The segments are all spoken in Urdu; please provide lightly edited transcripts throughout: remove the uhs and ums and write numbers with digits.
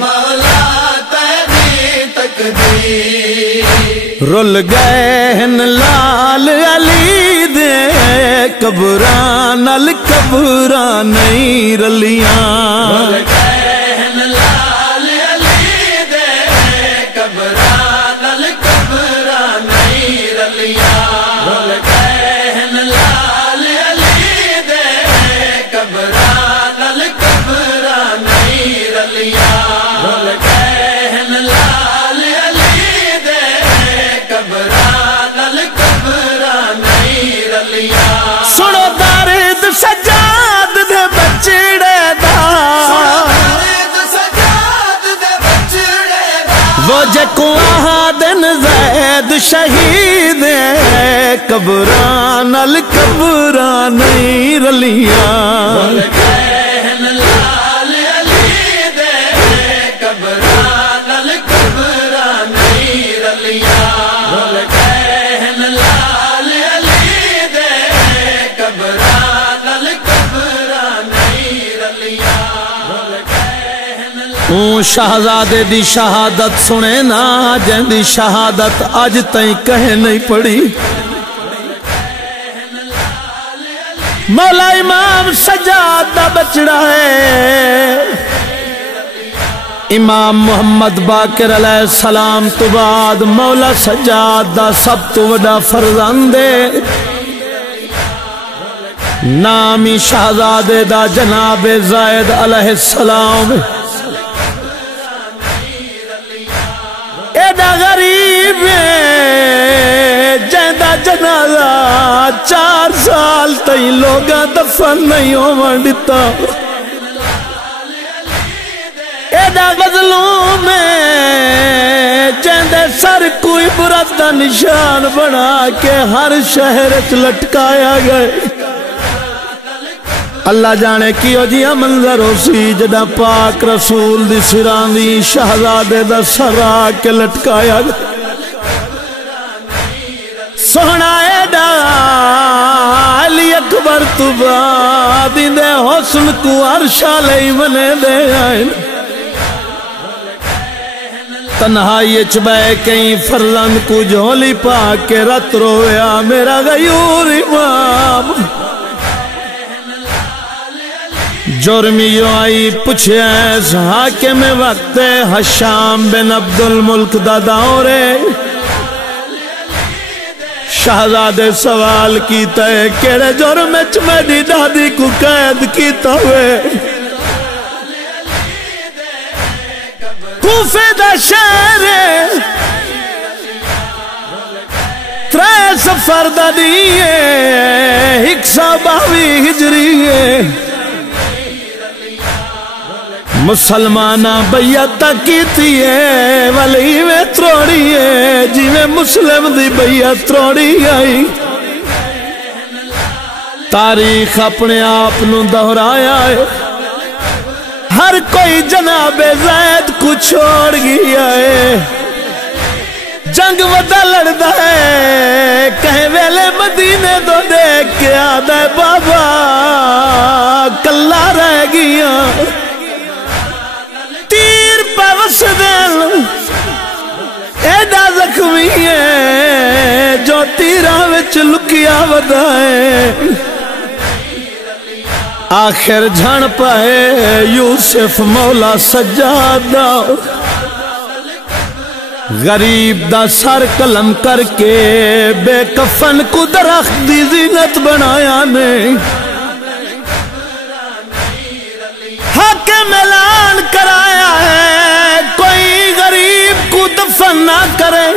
مولا تیری تقدیر رل گئے لال علی دے قبراں نال قبراں نہیں رلیاں رل گئے لال علی دے قبراں نال قبراں نہیں رلیاں رل گئے لال علی دے قبراں نال قبراں نہیں رلیاں رل گئے لال علی دے قبراں نال قبراں نہیں رلیاں سنو درد سجاد دے بچڑے دا وہ جکو آہدن زید شہید قبراں نال قبراں نہیں رلیاں رل گئے لال علی دے قبراں نال قبراں نہیں رلیاں رل گئے لال علی دے قبراں نال قبراں نہیں رلیاں رل گئے اون شہزادے دی شہادت سنے نا جن دی شہادت اج تائیں کہے نہیں پڑی مولا امام سجاد دا بچڑا ہے امام محمد باقر علیہ السلام تو بعد مولا سجاد دا سب تو وڈا فرزند ہے نامی شہزادے دا جناب زید علیہ السلام ایڈا غریب ہے جیندہ جنازہ 4 سال تئی لوگاں دفن نہیں ہو دیتا ایڈا مظلوم ہے جیندے سر کوئی برت دا نشان بنا کے ہر شہر چ لٹکایا گئے اللہ جانے کیو جی منظر ہو سی جدا پاک رسول دی سران دی شہزادے دا سرا کے لٹکایا سونا ایڈا علی اکبر تو بعد دے حسن کو عرشا لئی منے دے آئین تنہائی چبے کئی فرزند کو جھولی پا کے رت رویا میرا غیور امام جرمیو آئی پوچھے ایس حاکم وقت حشام بن عبد الملک دا دورے شہزادے سوال کیتا ہے کیڑے جرم اچ میری دادی کو قید کیتا ہوئے کوفے دا شہر 3 سفر دا دیئے 122 ہجری ہے مسلمانہ بیعت کیتی ہے ولی میں تروڑی ہے جی میں مسلم دی بیعت تروڑی آئی تاریخ اپنے آپ نو دہرایا ہے ہر کوئی جناب زید کو چھوڑ گیا ہے جنگ ودا لڑدا ہے کہیں ویلے مدینے دو دیکھ کے آدھا ہے بابا کلا رہ گیا تیر پوس دل ایڈا زخمی ہے جو تیرہ وچ لکیا ودا ہے آخر جھن پائے یوسف مولا سجاد دا غریب دا سر قلم کر کے بے کفن کو درخت دی زینت بنایا نے حاکم اعلان کرایا ہے کوئی غریب کو دفن نہ کرے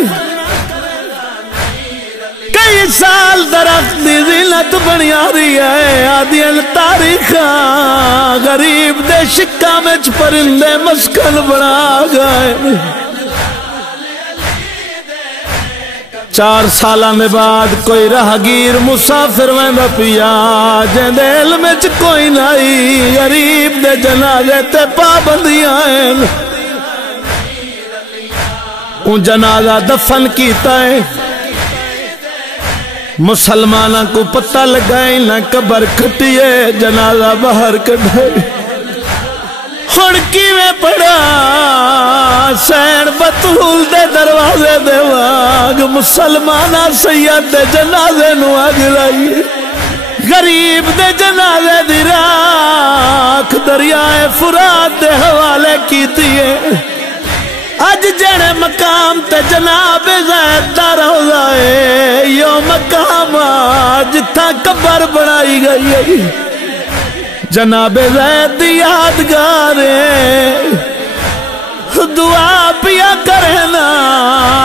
کئی سال درخت دی زینت بنیا رہی ہے آدھیل تاریخاں غریب دے شکا میں پرندے مسکن بنا گئے 4 سالان دے بعد کوئی راہگیر مسافر ویندا پیا جیندے علم وچ کوئی نہیں غریب دے جنازے تے پابندیاں ہیں اون جنازہ دفن کیتا ہے مسلمانہ کو پتہ لگائیں نہ قبر کھٹیے جنازہ باہر کڈھے ہن کیویں پڑا حسین بطول دے دروازے دے واگ مسلمانہ سید دے جنازے نو اگ لائی غریب دے جنازے دی راکھ دریائے فرات دے حوالے کیتی ہے اج جڑے مقام تے جناب زید دا روضہ ہے یو مقام جتھا قبر بنائی گئی ہے جناب زید دی یادگار ہے دعا پیا کرنا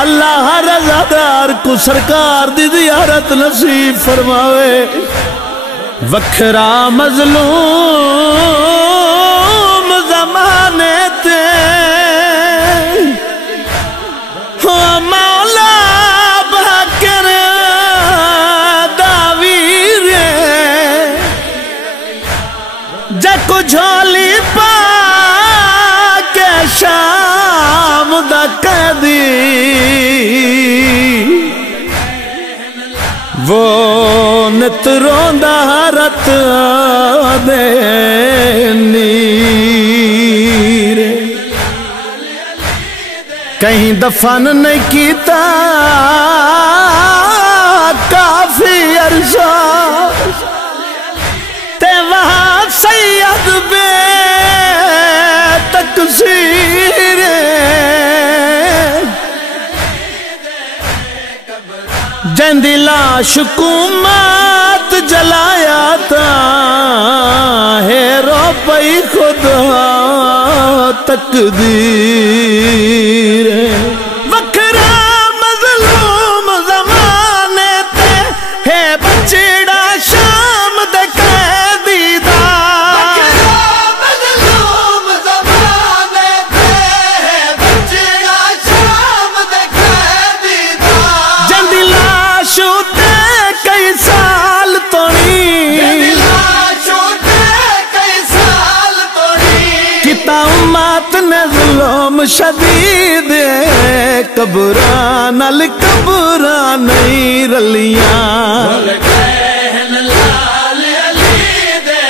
اللہ رضادار کو سرکار دی زیارت نصیب فرماوے وکھرا مظلوم زمانے تے مولا بکر داویر جکو جھولی پا کے شام دا قیدی وہ نت روندہ رت دے نیر کہیں دفن نہیں کیتا کافی عرصہ تے وہاں سید بے تکسیر جندی لاش حکومت جلایا تا ہے رو پئی خدا تقدیر وکھرا مظلوم زمانے تے ہے بچڑا شام دے قیدی دا وکھرا مظلوم زمانے تے ہے بچڑا شام دے قیدی دا جندی لاش تے کئی سال توڑی جندی لاش تے کئی سال توڑی کتا امت نے ظلم شدید قبران القبران نہیں رلیاں کہن لال علی دے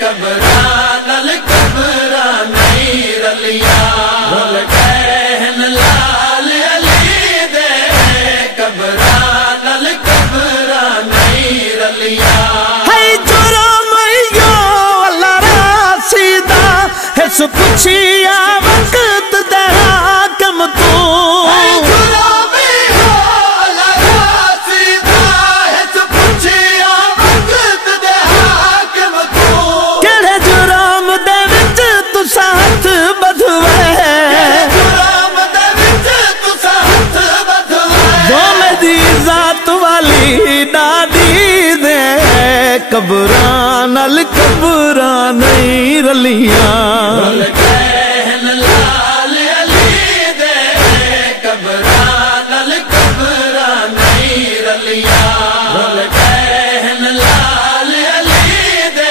قبران القبران نہیں رلیاں کہن لال علی دے قبران القبران نہیں رلیاں ہے جرم یو اللہ راسیدہ ہے سو پچھیا وقت دے حاکم تو کیڑے جرم دے وچ تساں ہتھ بدھوے وہ میری ذات والی ڈاڈی دے قبران القبران نہیں رلیاں کہن لال علی دے قبران القبران نہیں رلیاں کہن لال علی دے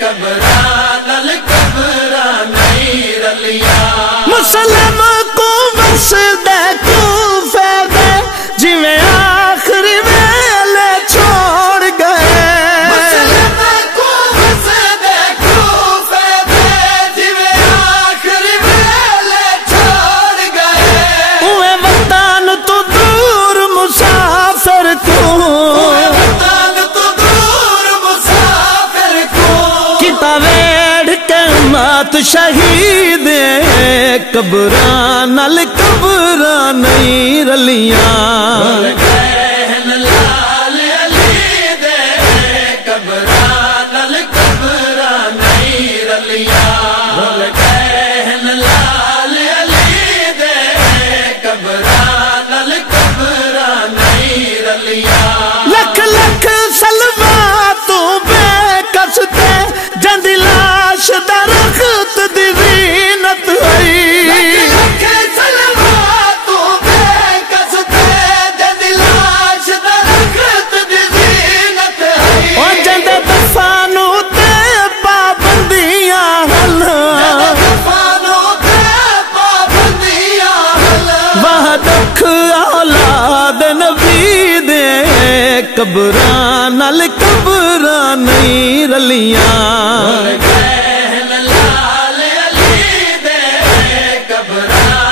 قبران القبران نہیں رلیاں مسلم کو بس دے کوفے دے جویں آخری ویلے چھوڑ گئے مسلم کو بس دے کوفے دے جویں آخری ویلے چھوڑ گئے اوے وطن تو دور مسافر کو وطن تو دور مسافر کو کتا ویڑ کے مات شہید قبران القبران نہیں رلیاں کہن لال علی دے قبران القبران نہیں رلیاں کہن لال علی دے قبران القبران نہیں رلیاں لکھ لکھ سلوا تو بے کس تے جندی لاش درخت دی زینت ہوئی قبران القبران نہیں رلیاں کہن لال علی دے قبران